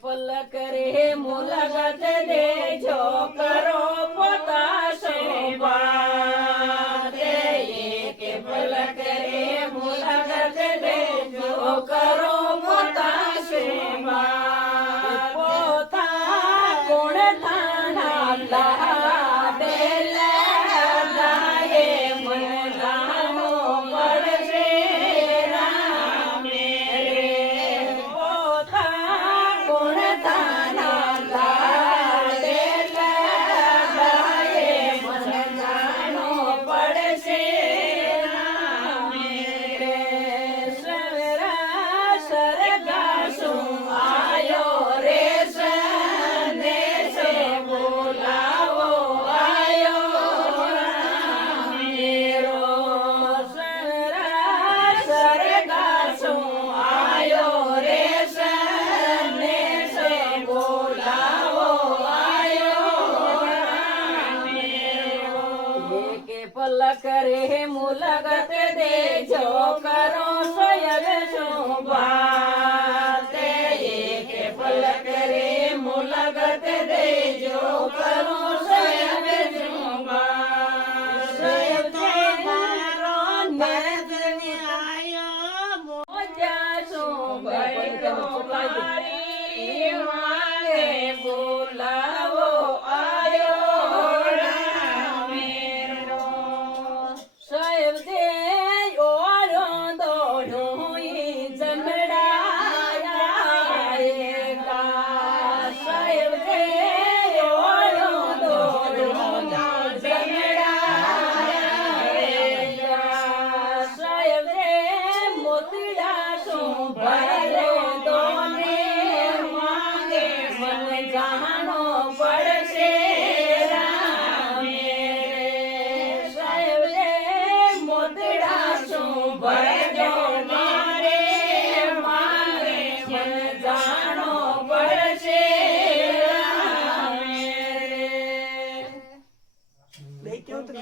પલક રે મુલાકાત દેજો કરો પોતાશો બાતે કે પલક રે મુલાકાત દેજો કરો પોતાશો બાત પોતા કોણ થાના લાડેલા લાગે મન જાણો પડશે રામે રે પોતા કોણ થાના લાડેલા લાગે મન જાણો પડશે રામે રે સવેરા સરગાસો આયો રે સંદેશ બોલાવો આયો રામેરો સવેરા સરગાસો આયો રે સંદેશ બોલાવો આયો રામેરો કે પલક રે મુલાકાત દેજો કરો સોયગ શોભાતે કે પલક રે મુલાકાત દેજો કરો સોયગ શોભા સોયગ મારો નરજને આયો મોજા શોભાયો મારી વાલે બોલાવો આયો રામેરો સાહેબ દે ઓરો દોડો જમડાયા એકા સાહેબ દે ઓરો દોડો જમડાયા સાહેબ દે મોતીડા શોભાયો દોને માંગે મન જાણો પડશે રામે રે સાહેબ રે મોતીડા શોભાયો મારે મારે મન જાણો પડશે રામે રે બેઠો તો